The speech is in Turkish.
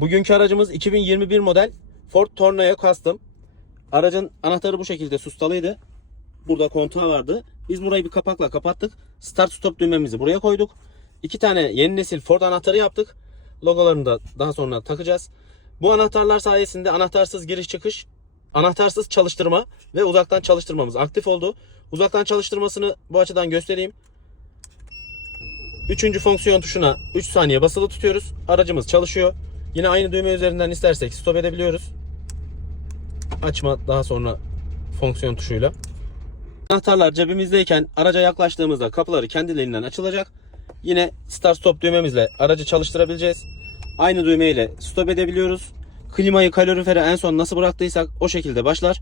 Bugünkü aracımız 2021 model Ford Tornado Custom. Aracın anahtarı bu şekilde sustalıydı. Burada kontağı vardı. Biz burayı bir kapakla kapattık. Start stop düğmemizi buraya koyduk. İki tane yeni nesil Ford anahtarı yaptık. Logolarını da daha sonra takacağız. Bu anahtarlar sayesinde anahtarsız giriş çıkış, anahtarsız çalıştırma ve uzaktan çalıştırmamız aktif oldu. Uzaktan çalıştırmasını bu açıdan göstereyim. Üçüncü fonksiyon tuşuna 3 saniye basılı tutuyoruz. Aracımız çalışıyor. Yine aynı düğme üzerinden istersek stop edebiliyoruz. Açma daha sonra fonksiyon tuşuyla. Anahtarlar cebimizdeyken araca yaklaştığımızda kapıları kendiliğinden açılacak. Yine start stop düğmemizle aracı çalıştırabileceğiz. Aynı düğmeyle stop edebiliyoruz. Klimayı kalorifere en son nasıl bıraktıysak o şekilde başlar.